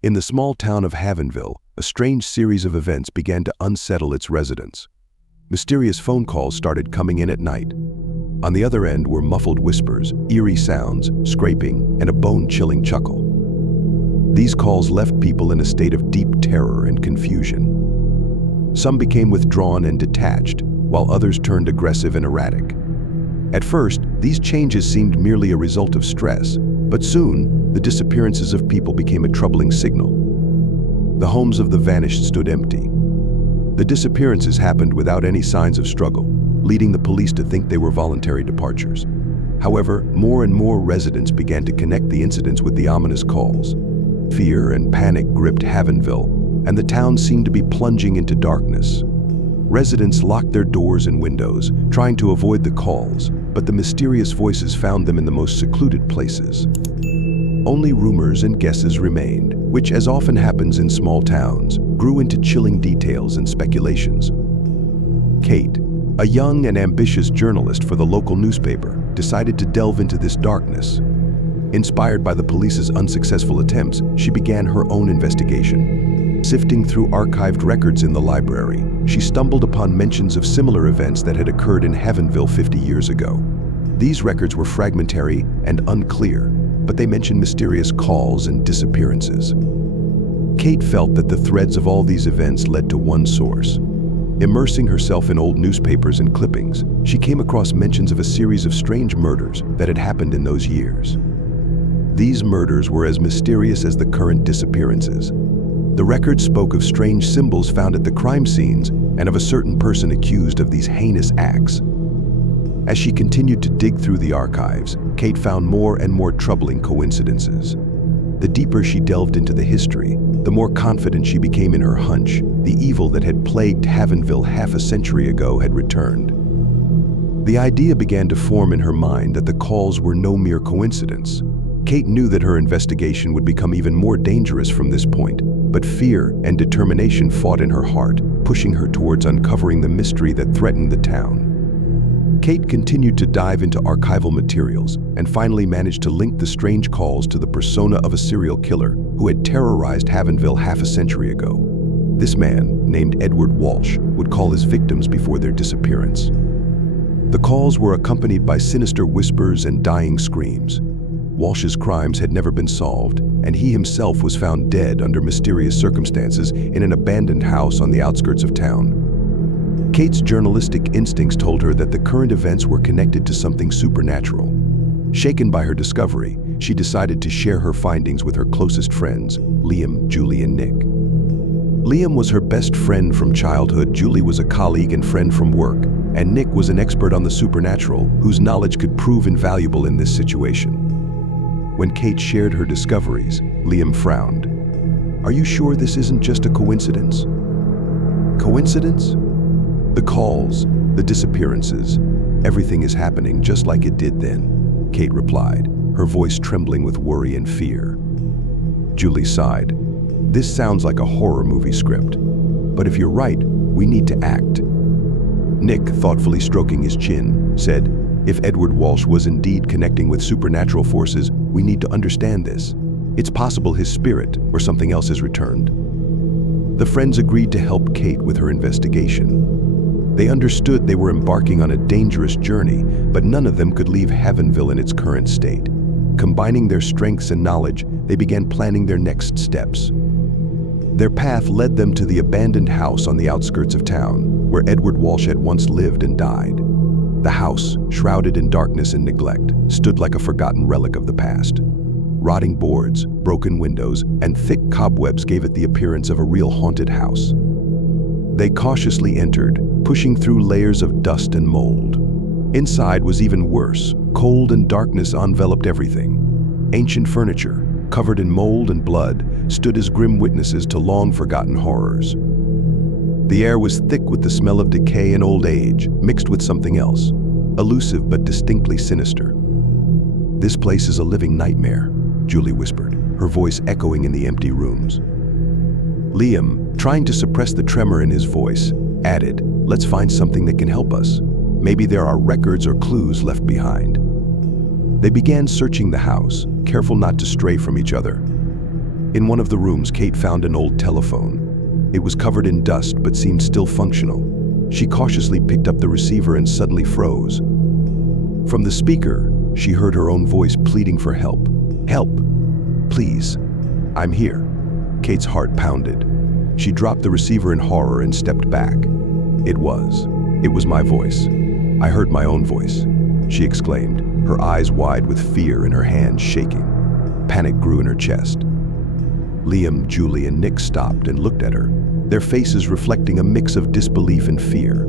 In the small town of Havenville, a strange series of events began to unsettle its residents. Mysterious phone calls started coming in at night. On the other end were muffled whispers, eerie sounds, scraping, and a bone-chilling chuckle. These calls left people in a state of deep terror and confusion. Some became withdrawn and detached, while others turned aggressive and erratic. At first, these changes seemed merely a result of stress, but soon, the disappearances of people became a troubling signal. The homes of the vanished stood empty. The disappearances happened without any signs of struggle, leading the police to think they were voluntary departures. However, more and more residents began to connect the incidents with the ominous calls. Fear and panic gripped Havenville, and the town seemed to be plunging into darkness. Residents locked their doors and windows, trying to avoid the calls, but the mysterious voices found them in the most secluded places. Only rumors and guesses remained, which, as often happens in small towns, grew into chilling details and speculations. Kate, a young and ambitious journalist for the local newspaper, decided to delve into this darkness. Inspired by the police's unsuccessful attempts, she began her own investigation. Sifting through archived records in the library, she stumbled upon mentions of similar events that had occurred in Havenville 50 years ago. These records were fragmentary and unclear, but they mentioned mysterious calls and disappearances. Kate felt that the threads of all these events led to one source. Immersing herself in old newspapers and clippings, she came across mentions of a series of strange murders that had happened in those years. These murders were as mysterious as the current disappearances. The records spoke of strange symbols found at the crime scenes and of a certain person accused of these heinous acts. As she continued to dig through the archives, Kate found more and more troubling coincidences. The deeper she delved into the history, the more confident she became in her hunch. The evil that had plagued Havenville half a century ago had returned. The idea began to form in her mind that the calls were no mere coincidence. Kate knew that her investigation would become even more dangerous from this point, but fear and determination fought in her heart, pushing her towards uncovering the mystery that threatened the town. Kate continued to dive into archival materials and finally managed to link the strange calls to the persona of a serial killer who had terrorized Havenville half a century ago. This man, named Edward Walsh, would call his victims before their disappearance. The calls were accompanied by sinister whispers and dying screams. Walsh's crimes had never been solved, and he himself was found dead under mysterious circumstances in an abandoned house on the outskirts of town. Kate's journalistic instincts told her that the current events were connected to something supernatural. Shaken by her discovery, she decided to share her findings with her closest friends, Liam, Julie, and Nick. Liam was her best friend from childhood, Julie was a colleague and friend from work, and Nick was an expert on the supernatural whose knowledge could prove invaluable in this situation. When Kate shared her discoveries, Liam frowned. "Are you sure this isn't just a coincidence?" "Coincidence? The calls, the disappearances, everything is happening just like it did then," Kate replied, her voice trembling with worry and fear. Julie sighed. "This sounds like a horror movie script. But if you're right, we need to act." Nick, thoughtfully stroking his chin, said, "If Edward Walsh was indeed connecting with supernatural forces, we need to understand this. It's possible his spirit or something else has returned." The friends agreed to help Kate with her investigation. They understood they were embarking on a dangerous journey, but none of them could leave Havenville in its current state. Combining their strengths and knowledge, they began planning their next steps. Their path led them to the abandoned house on the outskirts of town, where Edward Walsh had once lived and died. The house, shrouded in darkness and neglect, stood like a forgotten relic of the past. Rotting boards, broken windows, and thick cobwebs gave it the appearance of a real haunted house. They cautiously entered, pushing through layers of dust and mold. Inside was even worse. Cold and darkness enveloped everything. Ancient furniture, covered in mold and blood, stood as grim witnesses to long-forgotten horrors. The air was thick with the smell of decay and old age, mixed with something else, elusive but distinctly sinister. "This place is a living nightmare," Julie whispered, her voice echoing in the empty rooms. Liam, trying to suppress the tremor in his voice, added, "Let's find something that can help us. Maybe there are records or clues left behind." They began searching the house, careful not to stray from each other. In one of the rooms, Kate found an old telephone. It was covered in dust but seemed still functional. She cautiously picked up the receiver and suddenly froze. From the speaker, she heard her own voice pleading for help. "Help! Please! I'm here." Kate's heart pounded. She dropped the receiver in horror and stepped back. It was my voice. I heard my own voice, she exclaimed, her eyes wide with fear and her hands shaking. Panic grew in her chest. Liam, Julie, and Nick stopped and looked at her, their faces reflecting a mix of disbelief and fear.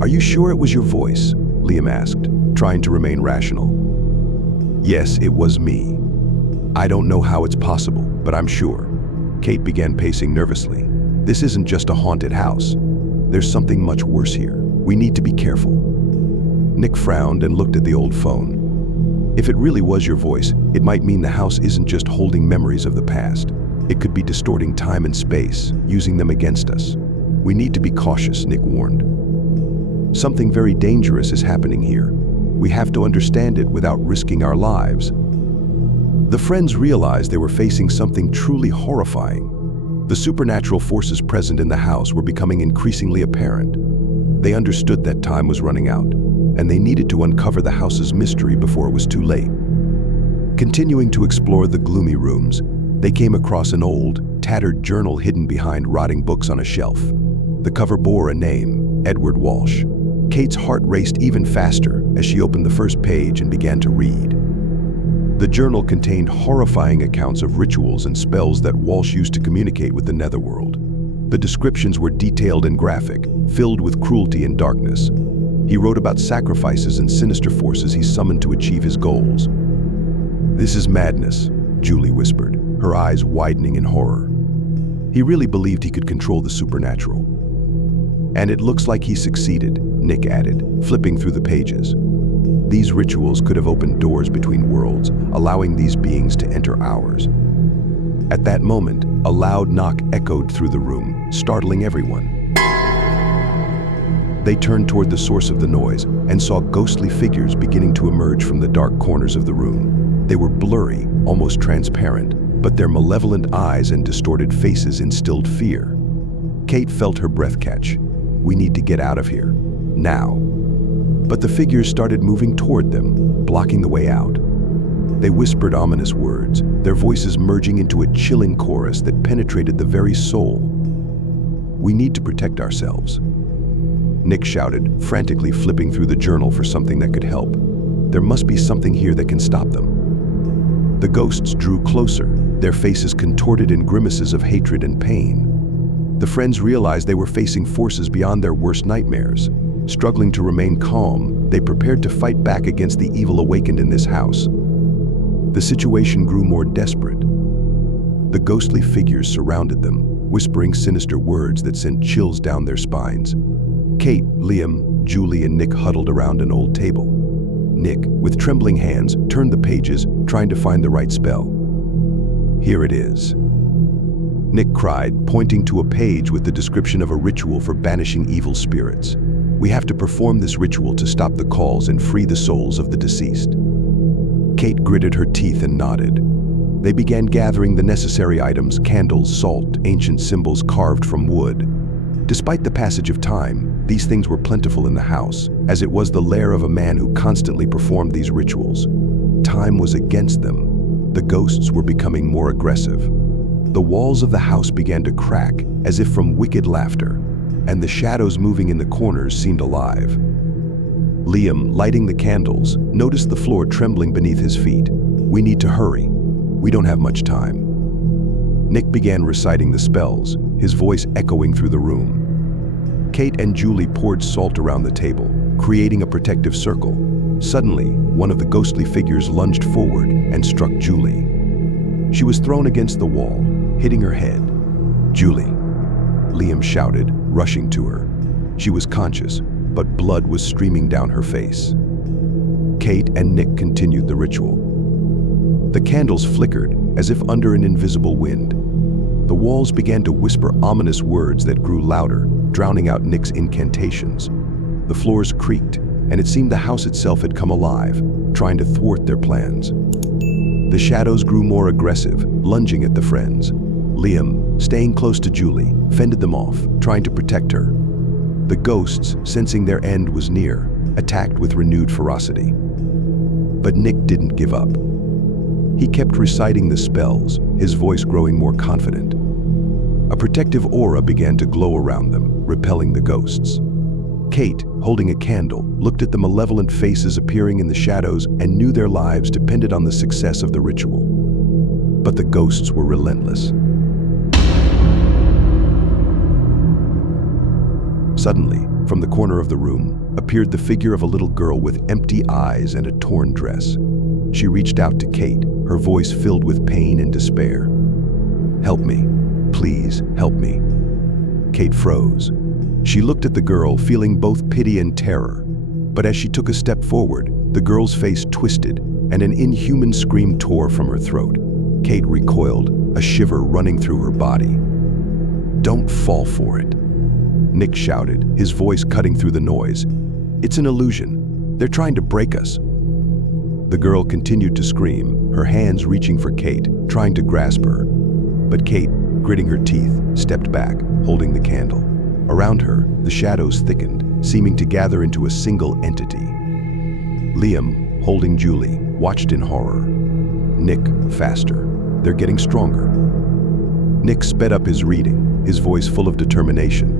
"Are you sure it was your voice?" Liam asked, trying to remain rational. "Yes, it was me. I don't know how it's possible, but I'm sure." Kate began pacing nervously. "This isn't just a haunted house. There's something much worse here. We need to be careful." Nick frowned and looked at the old phone. "If it really was your voice, it might mean the house isn't just holding memories of the past. It could be distorting time and space, using them against us. We need to be cautious," Nick warned. "Something very dangerous is happening here. We have to understand it without risking our lives." The friends realized they were facing something truly horrifying. The supernatural forces present in the house were becoming increasingly apparent. They understood that time was running out, and they needed to uncover the house's mystery before it was too late. Continuing to explore the gloomy rooms, they came across an old, tattered journal hidden behind rotting books on a shelf. The cover bore a name, Edward Walsh. Kate's heart raced even faster as she opened the first page and began to read. The journal contained horrifying accounts of rituals and spells that Walsh used to communicate with the netherworld. The descriptions were detailed and graphic, filled with cruelty and darkness. He wrote about sacrifices and sinister forces he summoned to achieve his goals. "This is madness," Julie whispered, her eyes widening in horror. "He really believed he could control the supernatural." "And it looks like he succeeded," Nick added, flipping through the pages. These rituals could have opened doors between worlds, allowing these beings to enter ours. At that moment, a loud knock echoed through the room, startling everyone. They turned toward the source of the noise and saw ghostly figures beginning to emerge from the dark corners of the room. They were blurry, almost transparent, but their malevolent eyes and distorted faces instilled fear. Kate felt her breath catch. "We need to get out of here. Now." But the figures started moving toward them, blocking the way out. They whispered ominous words, their voices merging into a chilling chorus that penetrated the very soul. "We need to protect ourselves," Nick shouted, frantically flipping through the journal for something that could help. "There must be something here that can stop them." The ghosts drew closer, their faces contorted in grimaces of hatred and pain. The friends realized they were facing forces beyond their worst nightmares. Struggling to remain calm, they prepared to fight back against the evil awakened in this house. The situation grew more desperate. The ghostly figures surrounded them, whispering sinister words that sent chills down their spines. Kate, Liam, Julie, and Nick huddled around an old table. Nick, with trembling hands, turned the pages, trying to find the right spell. "Here it is," Nick cried, pointing to a page with the description of a ritual for banishing evil spirits. "We have to perform this ritual to stop the calls and free the souls of the deceased." Kate gritted her teeth and nodded. They began gathering the necessary items, candles, salt, ancient symbols carved from wood. Despite the passage of time, these things were plentiful in the house, as it was the lair of a man who constantly performed these rituals. Time was against them. The ghosts were becoming more aggressive. The walls of the house began to crack, as if from wicked laughter, and the shadows moving in the corners seemed alive. Liam, lighting the candles, noticed the floor trembling beneath his feet. "We need to hurry. We don't have much time." Nick began reciting the spells, his voice echoing through the room. Kate and Julie poured salt around the table, creating a protective circle. Suddenly, one of the ghostly figures lunged forward and struck Julie. She was thrown against the wall, hitting her head. "Julie," Liam shouted, rushing to her. She was conscious, but blood was streaming down her face. Kate and Nick continued the ritual. The candles flickered, as if under an invisible wind. The walls began to whisper ominous words that grew louder, drowning out Nick's incantations. The floors creaked, and it seemed the house itself had come alive, trying to thwart their plans. The shadows grew more aggressive, lunging at the friends. Liam, staying close to Julie, fended them off, trying to protect her. The ghosts, sensing their end was near, attacked with renewed ferocity. But Nick didn't give up. He kept reciting the spells, his voice growing more confident. A protective aura began to glow around them, repelling the ghosts. Kate, holding a candle, looked at the malevolent faces appearing in the shadows and knew their lives depended on the success of the ritual. But the ghosts were relentless. Suddenly, from the corner of the room, appeared the figure of a little girl with empty eyes and a torn dress. She reached out to Kate, her voice filled with pain and despair. "Help me. Please, help me." Kate froze. She looked at the girl, feeling both pity and terror. But as she took a step forward, the girl's face twisted, and an inhuman scream tore from her throat. Kate recoiled, a shiver running through her body. "Don't fall for it," Nick shouted, his voice cutting through the noise. "It's an illusion. They're trying to break us." The girl continued to scream, her hands reaching for Kate, trying to grasp her. But Kate, gritting her teeth, stepped back, holding the candle. Around her, the shadows thickened, seeming to gather into a single entity. Liam, holding Julie, watched in horror. Nick, faster. They're getting stronger. Nick sped up his reading, his voice full of determination.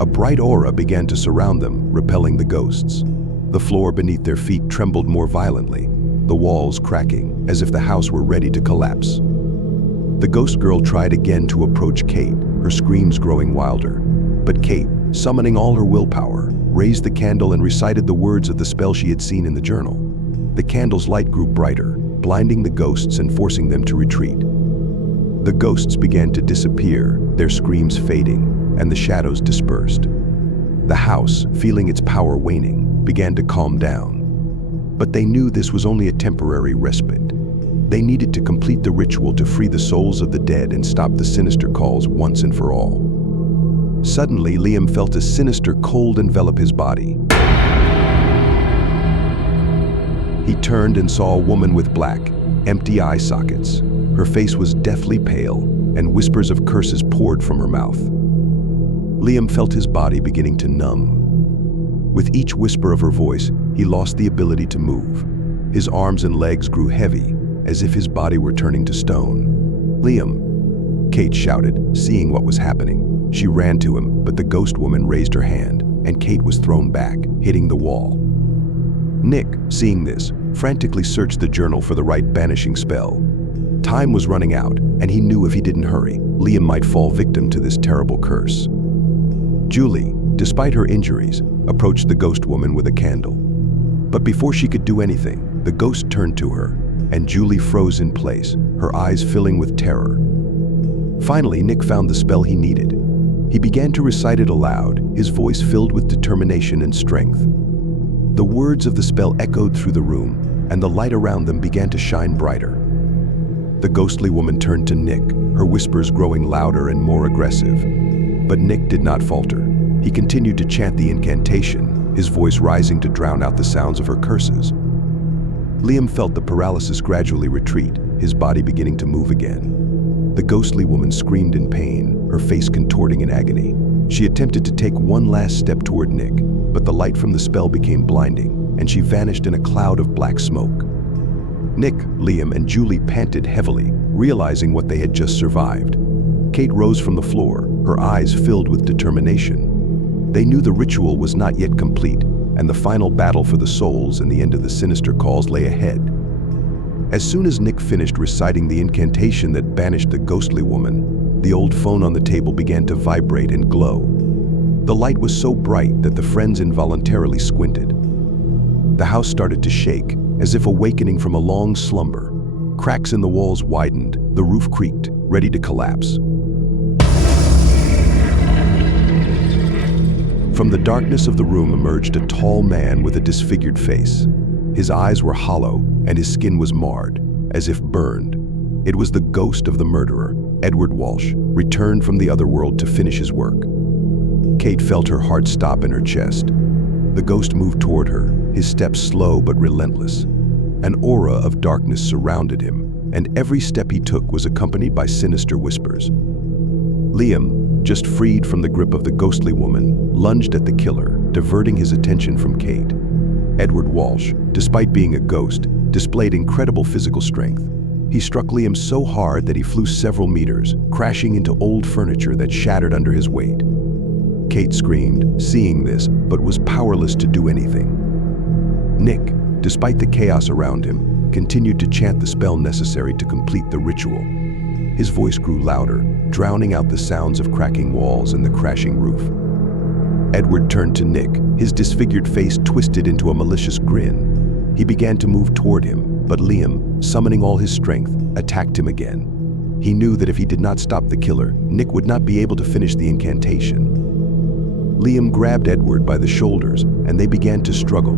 A bright aura began to surround them, repelling the ghosts. The floor beneath their feet trembled more violently, the walls cracking, as if the house were ready to collapse. The ghost girl tried again to approach Kate, her screams growing wilder. But Kate, summoning all her willpower, raised the candle and recited the words of the spell she had seen in the journal. The candle's light grew brighter, blinding the ghosts and forcing them to retreat. The ghosts began to disappear, their screams fading, and the shadows dispersed. The house, feeling its power waning, began to calm down. But they knew this was only a temporary respite. They needed to complete the ritual to free the souls of the dead and stop the sinister calls once and for all. Suddenly, Liam felt a sinister cold envelop his body. He turned and saw a woman with black, empty eye sockets. Her face was deathly pale, and whispers of curses poured from her mouth. Liam felt his body beginning to numb. With each whisper of her voice, he lost the ability to move. His arms and legs grew heavy, as if his body were turning to stone. "Liam!" Kate shouted, seeing what was happening. She ran to him, but the ghost woman raised her hand, and Kate was thrown back, hitting the wall. Nick, seeing this, frantically searched the journal for the right banishing spell. Time was running out, and he knew if he didn't hurry, Liam might fall victim to this terrible curse. Julie, despite her injuries, approached the ghost woman with a candle. But before she could do anything, the ghost turned to her, and Julie froze in place, her eyes filling with terror. Finally, Nick found the spell he needed. He began to recite it aloud, his voice filled with determination and strength. The words of the spell echoed through the room, and the light around them began to shine brighter. The ghostly woman turned to Nick, her whispers growing louder and more aggressive. But Nick did not falter. He continued to chant the incantation, his voice rising to drown out the sounds of her curses. Liam felt the paralysis gradually retreat, his body beginning to move again. The ghostly woman screamed in pain, her face contorting in agony. She attempted to take one last step toward Nick, but the light from the spell became blinding, and she vanished in a cloud of black smoke. Nick, Liam, and Julie panted heavily, realizing what they had just survived. Kate rose from the floor, her eyes filled with determination. They knew the ritual was not yet complete, and the final battle for the souls and the end of the sinister calls lay ahead. As soon as Nick finished reciting the incantation that banished the ghostly woman, the old phone on the table began to vibrate and glow. The light was so bright that the friends involuntarily squinted. The house started to shake, as if awakening from a long slumber. Cracks in the walls widened, the roof creaked, ready to collapse. From the darkness of the room emerged a tall man with a disfigured face. His eyes were hollow, and his skin was marred, as if burned. It was the ghost of the murderer, Edward Walsh, returned from the other world to finish his work. Kate felt her heart stop in her chest. The ghost moved toward her, his steps slow but relentless. An aura of darkness surrounded him, and every step he took was accompanied by sinister whispers. Liam, just freed from the grip of the ghostly woman, lunged at the killer, diverting his attention from Kate. Edward Walsh, despite being a ghost, displayed incredible physical strength. He struck Liam so hard that he flew several meters, crashing into old furniture that shattered under his weight. Kate screamed, seeing this, but was powerless to do anything. Nick, despite the chaos around him, continued to chant the spell necessary to complete the ritual. His voice grew louder, drowning out the sounds of cracking walls and the crashing roof. Edward turned to Nick, his disfigured face twisted into a malicious grin. He began to move toward him, but Liam, summoning all his strength, attacked him again. He knew that if he did not stop the killer, Nick would not be able to finish the incantation. Liam grabbed Edward by the shoulders, and they began to struggle.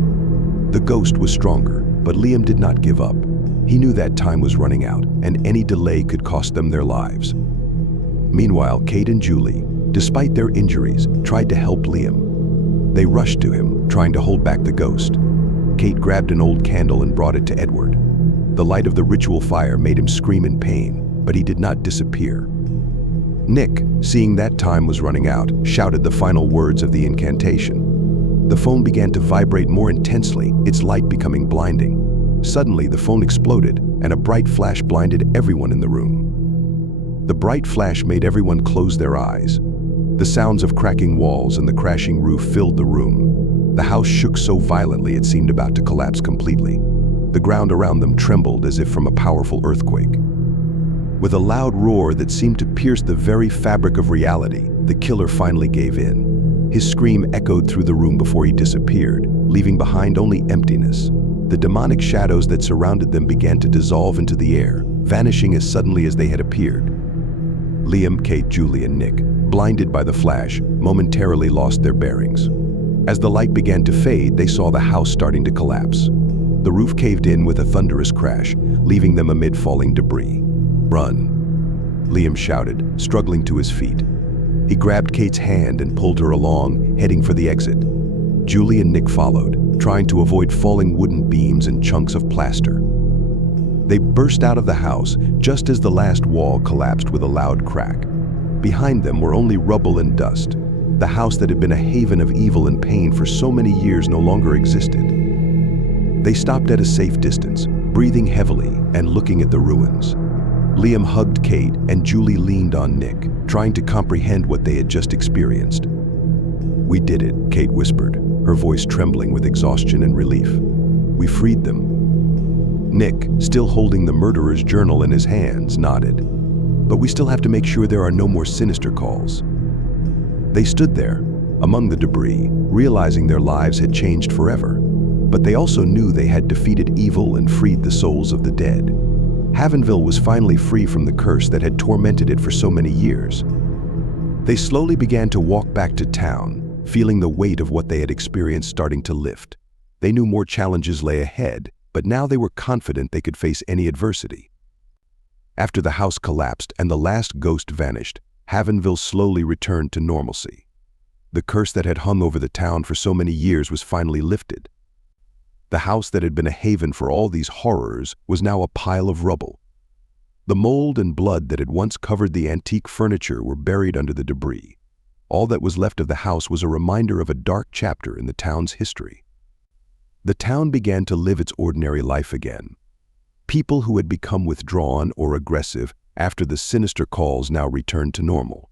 The ghost was stronger, but Liam did not give up. He knew that time was running out, and any delay could cost them their lives. Meanwhile, Kate and Julie, despite their injuries, tried to help Liam. They rushed to him, trying to hold back the ghost. Kate grabbed an old candle and brought it to Edward. The light of the ritual fire made him scream in pain, but he did not disappear. Nick, seeing that time was running out, shouted the final words of the incantation. The phone began to vibrate more intensely, its light becoming blinding. Suddenly, the phone exploded, and a bright flash blinded everyone in the room. The bright flash made everyone close their eyes. The sounds of cracking walls and the crashing roof filled the room. The house shook so violently it seemed about to collapse completely. The ground around them trembled as if from a powerful earthquake. With a loud roar that seemed to pierce the very fabric of reality, the killer finally gave in. His scream echoed through the room before he disappeared, leaving behind only emptiness. The demonic shadows that surrounded them began to dissolve into the air, vanishing as suddenly as they had appeared. Liam, Kate, Julie, and Nick, blinded by the flash, momentarily lost their bearings. As the light began to fade, they saw the house starting to collapse. The roof caved in with a thunderous crash, leaving them amid falling debris. "Run!" Liam shouted, struggling to his feet. He grabbed Kate's hand and pulled her along, heading for the exit. Julie and Nick followed, trying to avoid falling wooden beams and chunks of plaster. They burst out of the house just as the last wall collapsed with a loud crack. Behind them were only rubble and dust. The house that had been a haven of evil and pain for so many years no longer existed. They stopped at a safe distance, breathing heavily and looking at the ruins. Liam hugged Kate and Julie leaned on Nick, trying to comprehend what they had just experienced. "We did it," Kate whispered, her voice trembling with exhaustion and relief. "We freed them." Nick, still holding the murderer's journal in his hands, nodded. "But we still have to make sure there are no more sinister calls." They stood there, among the debris, realizing their lives had changed forever. But they also knew they had defeated evil and freed the souls of the dead. Havenville was finally free from the curse that had tormented it for so many years. They slowly began to walk back to town, feeling the weight of what they had experienced starting to lift. They knew more challenges lay ahead, but now they were confident they could face any adversity. After the house collapsed and the last ghost vanished, Havenville slowly returned to normalcy. The curse that had hung over the town for so many years was finally lifted. The house that had been a haven for all these horrors was now a pile of rubble. The mold and blood that had once covered the antique furniture were buried under the debris. All that was left of the house was a reminder of a dark chapter in the town's history. The town began to live its ordinary life again. People who had become withdrawn or aggressive after the sinister calls now returned to normal.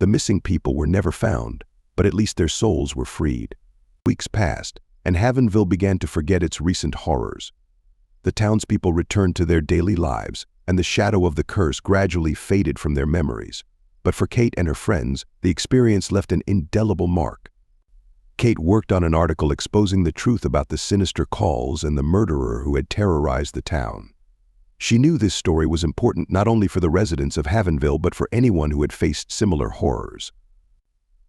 The missing people were never found, but at least their souls were freed. Weeks passed, and Havenville began to forget its recent horrors. The townspeople returned to their daily lives, and the shadow of the curse gradually faded from their memories. But for Kate and her friends, the experience left an indelible mark. Kate worked on an article exposing the truth about the sinister calls and the murderer who had terrorized the town. She knew this story was important not only for the residents of Havenville but for anyone who had faced similar horrors.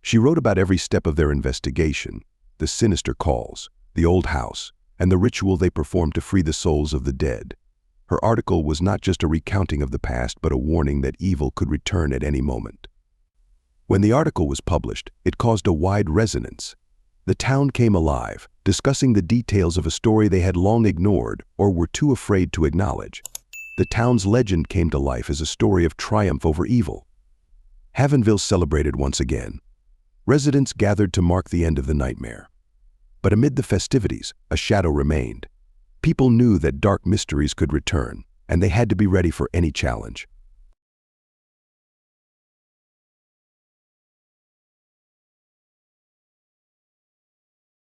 She wrote about every step of their investigation, the sinister calls, the old house, and the ritual they performed to free the souls of the dead. Her article was not just a recounting of the past but a warning that evil could return at any moment. When the article was published, it caused a wide resonance. The town came alive, discussing the details of a story they had long ignored or were too afraid to acknowledge. the town's legend came to life as a story of triumph over evil. Havenville celebrated once again. Residents gathered to mark the end of the nightmare. But amid the festivities, a shadow remained. People knew that dark mysteries could return, and they had to be ready for any challenge.